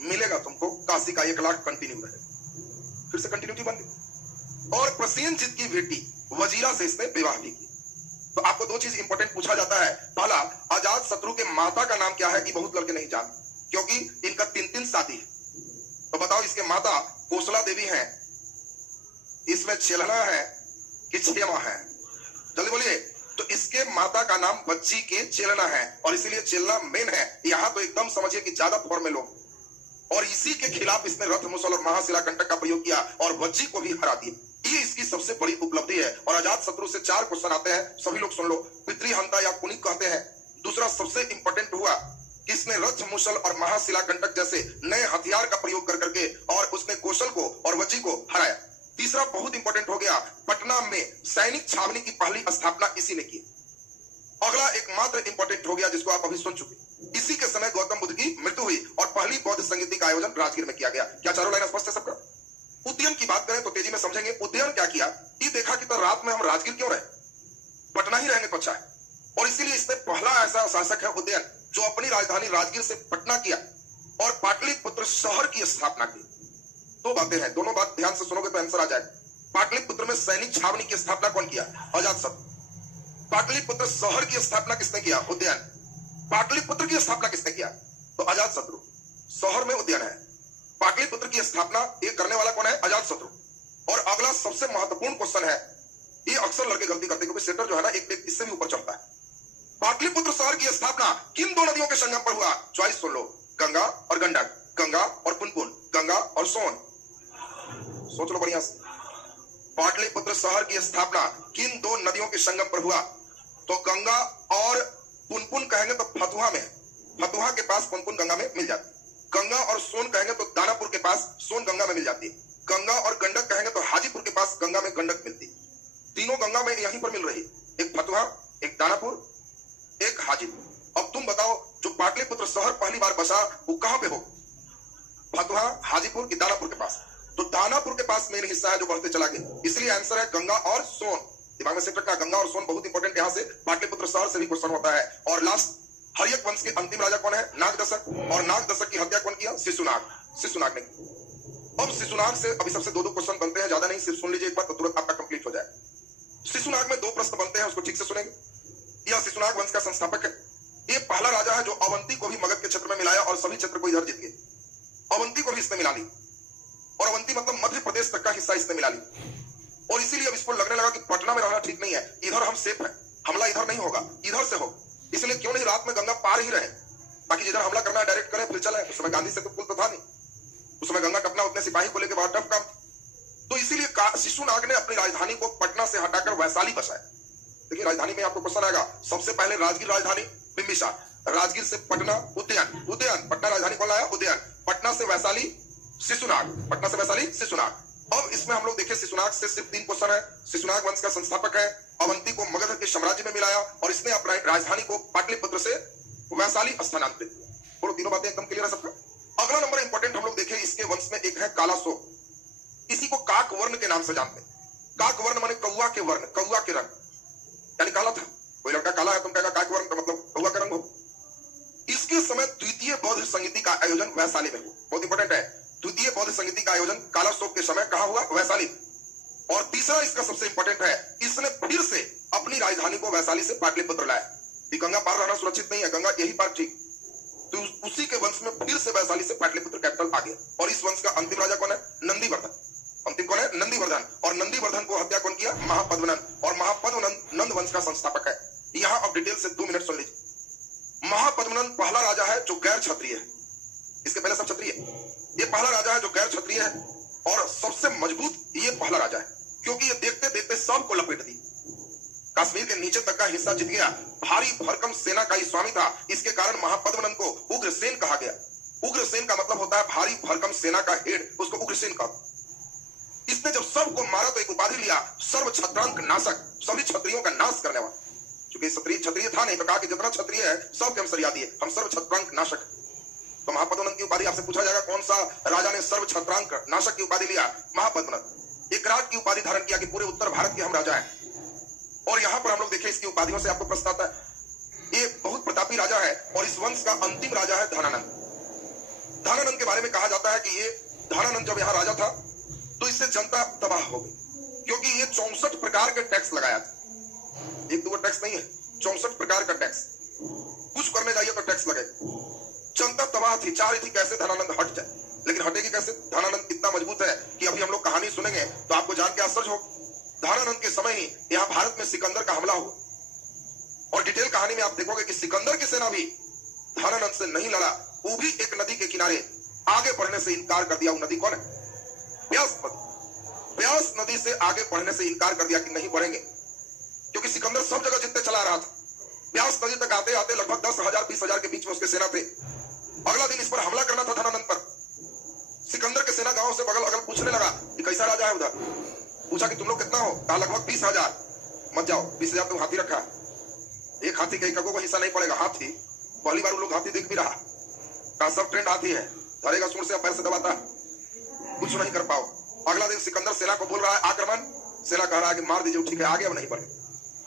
मिलेगा तुमको काशी का 1 लाख कंटिन्यू रहेगा। फिर से कंटिन्यूटी बन गई। और प्रसेनजीत की बेटी वजीरा से इसने विवाह भी किया। तो आपको 2 चीज इंपॉर्टेंट पूछा जाता है। पहला, अजात शत्रु के माता का नाम क्या है कि बहुत लड़के नहीं जानते, क्योंकि इनका 3-3 शादी है। तो बताओ इसके माता कोसला देवी है, इसमें चेलना है कि छेमा है? जल्दी बोलिए। तो इसके माता का नाम बच्ची के चेलना है और इसीलिए चेलना मेन है। यहां तो एकदम समझिए कि ज्यादा फॉर्म में लोग। और इसी के खिलाफ इसने रथ मुसल और महाशिला कंटक का प्रयोग किया और बच्ची को भी हरा दिया। ये इसकी सबसे बड़ी उपलब्धि है। और अजात शत्रु से 4 क्वेश्चन आते हैं, सभी लोग सुन लो। पितृहंता या कुनिक कहते हैं, दूसरा सबसे इंपॉर्टेंट हुआ कि इसने रथ, मुसल और महाशिलाकंटक जैसे नए हथियार का प्रयोग कर करके और उसने कौशल को और वज्जी को हराया। तीसरा बहुत इंपॉर्टेंट हो गया, पटना में सैनिक छावनी की पहली स्थापना इसी ने की। अगला एकमात्र इंपॉर्टेंट हो गया जिसको आप अभी सुन चुके, इसी के समय गौतम बुद्ध की मृत्यु हुई और पहली बौद्ध संगीति का आयोजन राजगीर में किया गया। क्या चारों लाइन स्पष्ट है सबका? उद्यान की बात करें तो तेजी में समझेंगे। उद्यान क्या किया, ये देखा कि तो रात में हम राजगीर क्यों रहे, पटना ही रहेंगे तो अच्छा है, और इसीलिए इसने पहला ऐसा शासक है उदयन जो अपनी राजधानी राजगीर से पटना किया और पाटलिपुत्र शहर की स्थापना की। दो बातें हैं, दोनों बात ध्यान से सुनोगे तो आंसर आ जाएगा। पाटलिपुत्र में सैनिक छावनी की स्थापना कौन किया? अजातशत्रु। पाटलिपुत्र शहर की स्थापना किसने किया? उदयन। पाटलिपुत्र की स्थापना किसने किया? तो अजातशत्रु। शहर में उदयन है, पाटलिपुत्र की स्थापना ये करने वाला कौन है? अजातशत्रु। और अगला सबसे महत्वपूर्ण क्वेश्चन है, ये अक्सर लड़के गलती करते क्योंकि सेटर जो है ना एक इससे भी ऊपर चढ़ता है। पाटलिपुत्र शहर की स्थापना किन दो नदियों के संगम पर हुआ? चॉइस सुन लो, गंगा और गंडक, गंगा और पुनपुन, गंगा और सोन। सोच लो बढ़िया से, पाटलिपुत्र शहर की स्थापना किन दो नदियों के संगम पर हुआ? तो गंगा और पुनपुन कहेंगे तो फतुहा में, फतुहा के पास पुनपुन गंगा में मिल जाती। गंगा और सोन कहेंगे तो दानापुर के पास सोन गंगा में मिल जाती। गंगा और गंडक कहेंगे तो हाजीपुर के पास गंगा में गंडक मिलती। तीनों गंगा में यहीं पर मिल रही, एक फतुहा, एक दानापुर, एक हाजीपुर। अब तुम बताओ जो पाटलिपुत्र शहर पहली बार बसा वो कहां पे हो? फतुहा, हाजीपुर की दानापुर के पास? तो दानापुर के पास मेन हिस्सा है जो बढ़ते चला गया, इसलिए आंसर है गंगा और सोन। दिमाग में सेट रखना, गंगा और सोन बहुत इंपॉर्टेंट, यहां से पाटलिपुत्र शहर से भी क्वेश्चन होता है। और लास्ट, हर्यक वंश के अंतिम राजा कौन है? नागदशक। और नागदशक की हत्या कौन किया? शिशुनाग, शिशुनाग ने। अब शिशुनाग से अभी सबसे दो क्वेश्चन बनते हैं, ज्यादा नहीं, सिर्फ सुन लीजिए एक बार तो तुरंत आपका कंप्लीट हो जाए। शिशुनाग में दो प्रश्न बनते हैं, उसको ठीक से सुनेंगे। यह शिशुनाग वंश का संस्थापक है। ये पहला राजा है जो अवंती को भी मगध के क्षेत्र में मिलाया और सभी क्षेत्र को इधर जीत गए। अवंती को भी इसने मिला ली, और अवंती मतलब मध्य प्रदेश तक का हिस्सा इसने मिला ली। और इसीलिए अब इसको लगने लगा कि पटना में रहना ठीक नहीं है, इधर हम सेफ है, हमला इधर नहीं होगा, इधर से हो। इसलिए क्यों नहीं रात में गंगा पार ही रहे, ताकि जिधर हमला करना है डायरेक्ट करें फिर चले। उस समय गांधी से तो पुल तो था नहीं, उस समय गंगा टपना उतने सिपाही को लेकर बहुत टफ काम। तो इसीलिए शिशुनाग ने अपनी राजधानी को पटना से हटाकर वैशाली बसाया। देखिए राजधानी में आपको क्वेश्चन आएगा, सबसे पहले राजगीर राजधानी, बिंबिसार, राजगीर से पटना, उद्यान, उद्यान, पटना राजधानी कौन लाया? उद्यान। पटना से वैशाली, शिशुनाग, पटना से वैशाली, शिशुनाग। अब इसमें हम लोग देखें शिशुनाग से सिर्फ 3 क्वेश्चन है। शिशुनाग वंश का संस्थापक है, अवंती को मगध के साम्राज्य में मिलाया और इसने अपना राजधानी को पाटलिपुत्र से वैशाली स्थानांतरित किया। बोलो तीनों बातें एकदम क्लियर है सबका? अगला नंबर इंपॉर्टेंट हम लोग देखें, इसके वंश में एक है कालाशोक, इसी को काक वर्ण के नाम से जानते हैं। काक वर्ण माने कौवा के वर्ण, कौवा के रंग, यानी काला था। कोई लड़का काला है तुम कहेगा काक वर्ण का मतलब कौवा का रंग हो। इसके समय द्वितीय बौद्ध संगीति का आयोजन वैशाली में हुआ, बहुत इंपॉर्टेंट है। द्वितीय बौद्ध संगीति का आयोजन कालाशोक के समय कहां हुआ? वैशाली। और तीसरा इसका सबसे इंपॉर्टेंट है, इसने फिर से अपनी राजधानी को वैशाली से पाटलिपुत्र लाया। गंगा पार रहना सुरक्षित नहीं है, गंगा यही पार ठीक, तो उसी के वंश में फिर से वैशाली से पाटलिपुत्र कैपिटल आ गया। और इस वंश का अंतिम राजा कौन है? नंदीवर्धन। अंतिम कौन है? नंदीवर्धन। और नंदीवर्धन को हत्या कौन किया? महापद्मनंद। और महापद्मनंद नंद वंश का संस्थापक है। यहां अब डिटेल से 2 मिनट सुन लीजिए। महापद्मनंद पहला राजा है जो गैर क्षत्रिय है, इसके पहले सब क्षत्रिय। ये पहला राजा है जो गैर क्षत्रिय है और सबसे मजबूत ये पहला राजा है, क्योंकि ये देखते देखते सबको लपेट दी। कश्मीर के नीचे तक का हिस्सा जीत गया, भारी भरकम सेना का ही स्वामी था। इसके कारण महापद्मनंद को उग्रसेन कहा गया। उग्रसेन का मतलब होता है भारी भरकम सेना का हेड, उसको उग्रसेन कहा। इसने जब सबको मारा तो एक उपाधि लिया, सर्व छत्रांक नाशक, सभी क्षत्रियों का नाश करने वाला। क्योंकि क्षत्रिय था नहीं तो कहा कि जितना क्षत्रिय है सबके हम सरिया दिए, हम सर्व छत्रांक नाशक। तो महापद्मनंद की उपाधि आपसे पूछा जाएगा कौन सा राजा ने सर्व छत्रांक नाशक की उपाधि लिया? महापद्मनंद। एकराट की उपाधि धारण किया कि पूरे उत्तर भारत के हम राजा हैं। और यहां पर हम लोग देखें इसकी उपाधियों से आपको प्रश्न आता है। ये बहुत प्रतापी राजा है और इस वंश का अंतिम राजा है धनानंद। धनानंद के बारे में कहा जाता है कि ये धनानंद जब यहाँ राजा था तो इससे जनता तबाह हो गई, क्योंकि ये 64 प्रकार के टैक्स लगाया था। एक दो टैक्स नहीं है, 64 प्रकार का टैक्स। कुछ करने जाइए तो टैक्स लगे। जनता तबाह थी, चाह रही थी कैसे धनानंद हट जाए, लेकिन हटेगी कैसे? धनानंद इतना मजबूत है कि अभी हम लोग कहानी सुनेंगे तो आपको जान के आश्चर्य हो। धनानंद के समय ही यहाँ भारत में सिकंदर का हमला हुआ और डिटेल कहानी में आप देखोगे कि सिकंदर की सेना भी धनानंद से नहीं लड़ा, वो भी एक नदी के किनारे आगे बढ़ने से इनकार कर दिया। वो नदी कौन है? व्यास नदी। व्यास नदी से आगे बढ़ने से इनकार कर दिया कि नहीं बढ़ेंगे, क्योंकि सिकंदर सब जगह जीतते चला रहा था। व्यास नदी तक आते आते लगभग 10,000 20,000 के बीच में उसके सेना थे। अगला दिन इस पर हमला करना था धनानंद पर। सिकंदर के सेना गांव से बगल अगल पूछने लगा कि कैसा राजा है उधर। पूछा कि तुम लोग कितना हो? कहा लगभग 20,000। मत जाओ, 20,000 तुम हाथी रखा, एक हाथी के कगो को हिस्सा नहीं पड़ेगा। हाथी पहली बार उन लोग हाथी देख भी रहा, कहा सब ट्रेंड हाथी है, धरेगा सूंड से पैर से दबाता, कुछ नहीं कर पाओ। अगला दिन सिकंदर सेना को बोल रहा है आक्रमण, सेना कह रहा है कि मार दीजिए, ठीक है आगे अब नहीं बढ़े।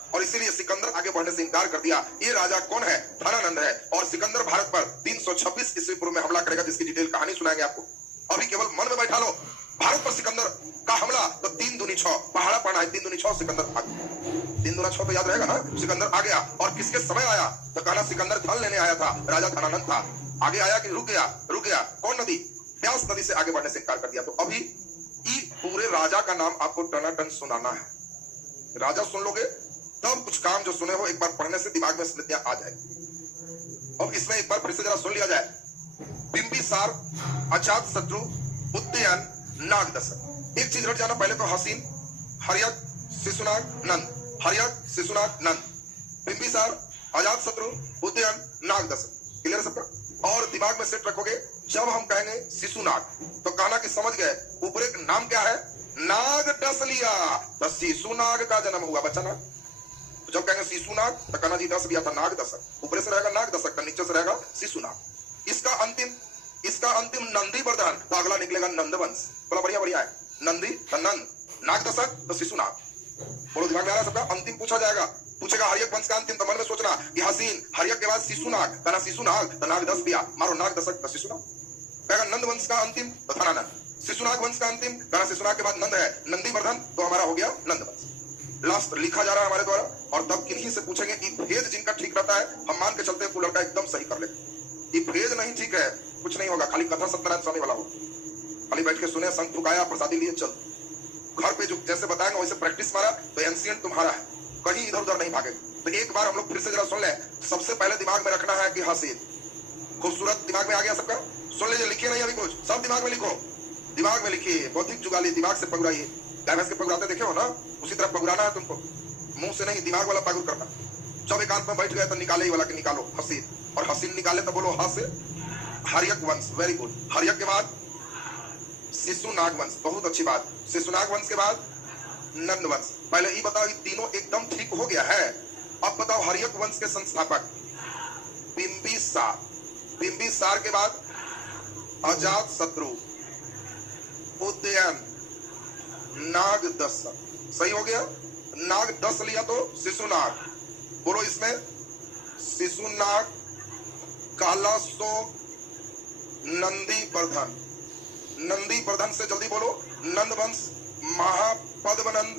और इसीलिए सिकंदर आगे बढ़ने से इनकार कर दिया। ये राजा कौन है? धनानंद है। और सिकंदर भारत पर 326 ईस्वी पूर्व में हमला करेगा, जिसकी डिटेल कहानी सुनाएंगे आपको। अभी केवल मन में बैठा लो, भारत पर सिकंदर का हमला तो 3 दूनी 6 पहाड़ा पढ़ना है, 3 दूनी 6 सिकंदर 3 दूना 6 तो याद रहेगा ना। सिकंदर आ गया और किसके समय आया? तो कहना सिकंदर धन लेने आया था, राजा धनानंद था। आगे आया कि रुक गया। कौन नदी? व्यास नदी से आगे बढ़ने से इनकार कर दिया। तो अभी पूरे राजा का नाम आपको टनाटन सुनाना है। राजा सुन लोगे तब कुछ काम जो सुने हो एक बार पढ़ने से दिमाग में स्मृतियां आ जाएगी। अब इसमें एक बार फिर से जरा सुन लिया जाए। बिंबिसार, अजात शत्रु, उदयन, नागदशक। एक चीज रट जाना पहले तो, हसीन, हर्यक, शिशुनाग, नंद। हर्यक, शिशुनाग, नंद। बिंबिसार, अजात शत्रु, उदयन, नागदशक। क्लियर सबका? और दिमाग में सेट रखोगे, जब हम कहेंगे शिशुनाग तो कहना कि समझ गए ऊपर एक नाम क्या है? नाग डस लिया, तो शिशुनाग का जन्म हुआ बच्चा ना। तो जब कहेंगे शिशुनाग तो कहना जी डस लिया था नाग दशक, ऊपर से रहेगा नाग दशक, नीचे से रहेगा शिशुनाग। इसका अंतिम नंदी वर्धन, तो अगला निकलेगा नंदवंश। बोला बढ़िया है। नंदी तो नंद, नाग दशक तो शिशुनाग। बोलो दिमाग में आ रहा है सबका? अंतिम पूछा जाएगा, पूछेगा हर्यक वंश का अंतिम, तो मन में सोचना कि हसीन, हर्यक के बाद शिशुनाग, कहना शिशुनाग तो नाग दस दिया, मारो नाग दशक तो शिशुनाग। कहेगा नंद वंश का अंतिम तो धनानंद। शिशुनाग वंश का अंतिम, कहना शिशुनाग के बाद नंद है, नंदी वर्धन, तो हमारा हो गया नंद वंश। लास्ट लिखा जा रहा है हमारे द्वारा। और तब किन्हीं से पूछेंगे कि भेद जिनका ठीक रहता है, हम मान के चलते हैं वो लड़का एकदम सही कर ले। ये भेद नहीं ठीक है, कुछ नहीं होगा, खाली कथा सत्यनारायण स्वामी वाला हो, खाली बैठ के सुने, संग फुकाया, प्रसादी लिए, चल। घर पे जो जैसे बताएंगे वैसे प्रैक्टिस मारा तो एंशिएंट तुम्हारा है, कहीं इधर उधर नहीं भागे। तो एक बार हम लोग फिर से जरा सुन ले। सबसे पहले दिमाग में रखना है कि हसीन। खूबसूरत दिमाग में आ गया सबका? सुन लीजिए, लिखिए नहीं अभी कुछ, सब दिमाग में लिखो, दिमाग में लिखिए। बौद्धिक जुगाली, दिमाग से पगुराइए। गाय भैंस के पगुराते देखे हो ना, उसी तरह पगुराना है तुमको, मुंह से नहीं, दिमाग वाला पगुर करना। जब एकांत में बैठ गए तो निकाले ही वाला के निकालो हसीन, और हसीन निकाले तो बोलो हा से हर्यक वंश। Very good. हर्यक के बाद शिशुनाग वंश, बहुत अच्छी बात। शिशुनाग वंश के बाद नंद वंश। पहले ये बताओ, ये तीनों एकदम ठीक हो गया है। अब बताओ हर्यक वंश के संस्थापक बिंबिसार। बिंबिसार के बाद अजात शत्रु, उदयन, नाग दशक। सही हो गया? नाग 10 लिया तो शिशुनाग। बोलो इसमें शिशुनाग, कालासो, नंदी वर्धन। नंदी वर्धन से जल्दी बोलो, नंद वंश, महापद्मनंद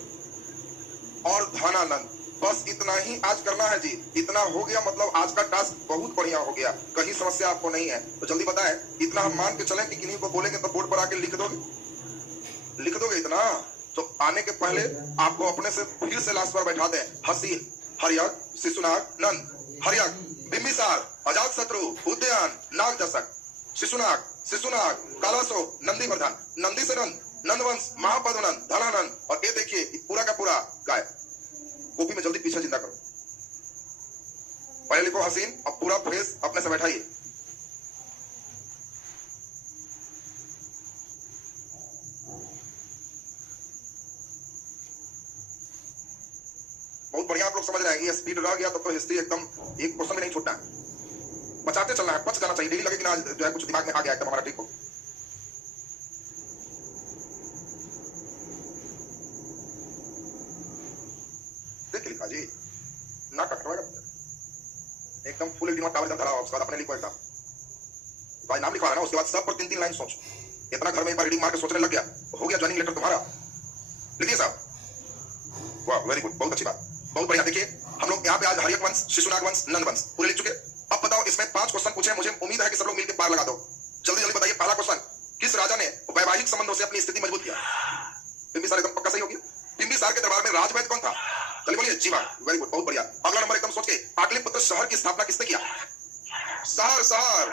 और धनानंद। बस इतना ही आज करना है जी। इतना हो गया मतलब आज का टास्क बहुत बढ़िया हो गया, कहीं समस्या आपको नहीं है। तो जल्दी बताएं, इतना हम मान के चलें कि किन्हीं को बोलेंगे तो बोर्ड पर आके लिख दोगे इतना? तो आने के पहले आपको अपने से फिर से लास्ट बार बैठा दें। हसीन, हर्यक, शिशुनाग, नंद। हर्यक बिंबिसार, अजात शत्रु, उदयन, नाग दशक। शिशुनाग, कालासो, नंदी वर्धन। नंदी से नंद, नंदवंश, महापद्मनंद, धनानंद। और ये देखिए पूरा का पूरा गाय। कॉपी में जल्दी पीछे जिंदा करो, पहले लिखो हसीन, अब पूरा फेस अपने से बैठाइए। बहुत बढ़िया, आप लोग समझ रहे हैं। ये स्पीड रह गया तो हिस्ट्री एकदम एक क्वेश्चन में नहीं छूटना है, बचाते चलना है, पच जाना चाहिए। डेली लगे कि ना आज जो है कुछ दिमाग में आ गया एकदम हमारा, ठीक हो। देख लिखा जी ना कटवाएगा एकदम फुल दिमाग टावर धरा। उसके बाद अपने लिखो एकदम भाई नाम लिखवा है ना, उसके बाद सब पर 3-3 लाइन सोचो। इतना घर में एक बार रीडिंग मार के सोचने लग गया, हो गया ज्वाइनिंग लेटर तुम्हारा। लिखिए साहब, वाह वेरी गुड, बहुत अच्छी बात, बहुत बढ़िया। देखिए हम लोग यहाँ पे आज हर्यक वंश, शिशुनाग वंश, नंद वंश पूरे लिख चुके। अब बताओ इसमें 5 क्वेश्चन पूछे, मुझे उम्मीद है कि सब लोग मिलकर पार लगा दो। जल्दी जल्दी बताइए। पहला क्वेश्चन, किस राजा ने वैवाहिक संबंधों से अपनी स्थिति मजबूत किया? बिंबिसार एकदम पक्का सही होगी। बिंबिसार के दरबार में राजवैद्य कौन था? चलिए बोलिए जीवा, वेरी गुड, बहुत बढ़िया। अगला नंबर एकदम सोच के, पाटलिपुत्र शहर की स्थापना किसने किया? शहर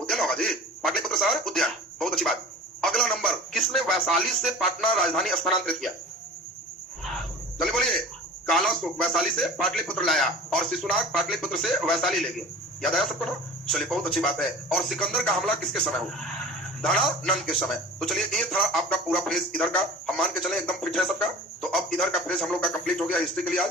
उद्यान होगा जी, पाटलिपुत्र शहर उद्यान, बहुत अच्छी बात। अगला नंबर, किसने वैशाली से पटना राजधानी स्थानांतरित किया? चलिए बोलिए। कालाशोक वैशाली से पाटलिपुत्र लाया और शिशुनाग पाटलिपुत्र से वैशाली ले गया। याद आया सबको ना? चलिए बहुत अच्छी बात है। और सिकंदर का हमला किसके समय हुआ? धनानंद के समय। तो चलिए ये था आपका पूरा फेज इधर का। हम मान के चले एकदम फिट है सबका। तो अब इधर का फेज हम लोग का कंप्लीट हो गया हिस्ट्री के लिए आज।